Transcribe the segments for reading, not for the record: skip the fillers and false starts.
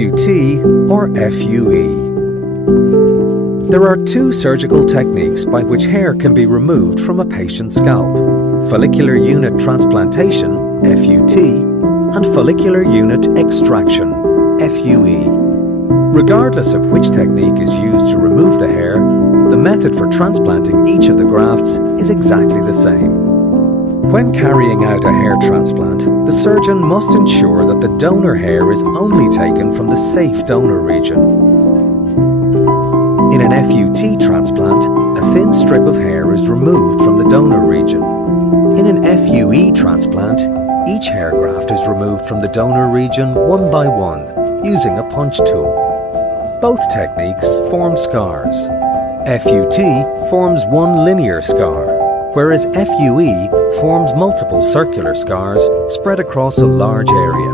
FUT or FUE. There are two surgical techniques by which hair can be removed from a patient's scalp: follicular unit transplantation, FUT, and follicular unit extraction, FUE. Regardless of which technique is used to remove the hair, the method for transplanting each of the grafts is exactly the same. When carrying out a hair transplant, the surgeon must ensure that the donor hair is only taken from the safe donor region. In an FUT transplant, a thin strip of hair is removed from the donor region. In an FUE transplant, each hair graft is removed from the donor region one by one, using a punch tool. Both techniques form scars. FUT forms one linear scar, whereas FUE forms multiple circular scars spread across a large area.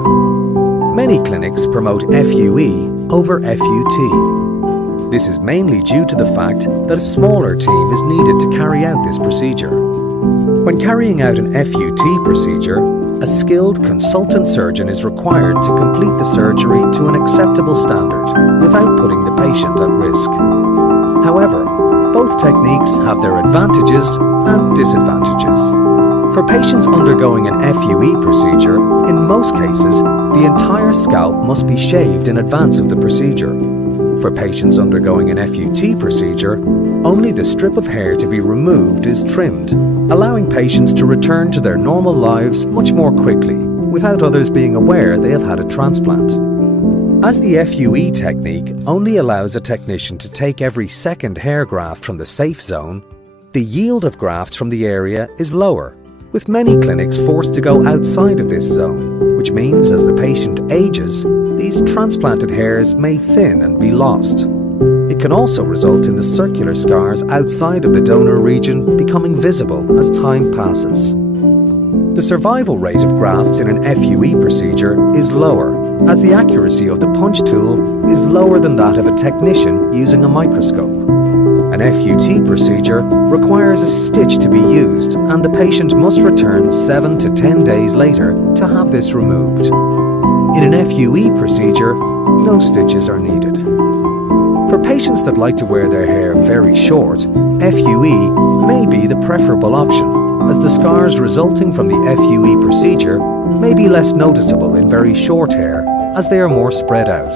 Many clinics promote FUE over FUT. This is mainly due to the fact that a smaller team is needed to carry out this procedure. When carrying out an FUT procedure, a skilled consultant surgeon is required to complete the surgery to an acceptable standard without putting the patient at risk. However, both techniques have their advantages and disadvantages. For patients undergoing an FUE procedure, in most cases, the entire scalp must be shaved in advance of the procedure. For patients undergoing an FUT procedure, only the strip of hair to be removed is trimmed, allowing patients to return to their normal lives much more quickly, without others being aware they have had a transplant. As the FUE technique only allows a technician to take every second hair graft from the safe zone, the yield of grafts from the area is lower, with many clinics forced to go outside of this zone, which means as the patient ages, these transplanted hairs may thin and be lost. It can also result in the circular scars outside of the donor region becoming visible as time passes. The survival rate of grafts in an FUE procedure is lower, as the accuracy of the punch tool is lower than that of a technician using a microscope. An FUT procedure requires a stitch to be used, and the patient must return 7 to 10 days later to have this removed. In an FUE procedure, no stitches are needed. For patients that like to wear their hair very short, FUE may be the preferable option, as the scars resulting from the FUE procedure may be less noticeable in very short hair, as they are more spread out.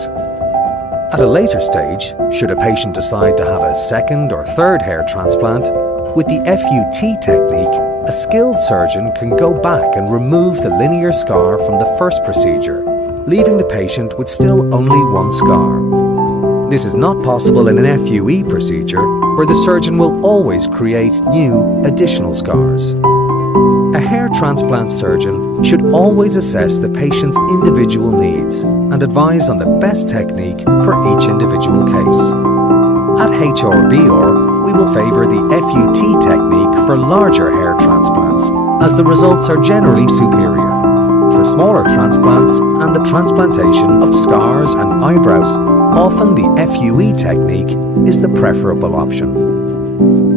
At a later stage, should a patient decide to have a second or third hair transplant, with the FUT technique, a skilled surgeon can go back and remove the linear scar from the first procedure, leaving the patient with still only one scar. This is not possible in an FUE procedure, where the surgeon will always create new, additional scars. A hair transplant surgeon should always assess the patient's individual needs and advise on the best technique for each individual case. At HRBR, we will favour the FUT technique for larger hair transplants, as the results are generally superior. For smaller transplants and the transplantation of scars and eyebrows, often the FUE technique is the preferable option.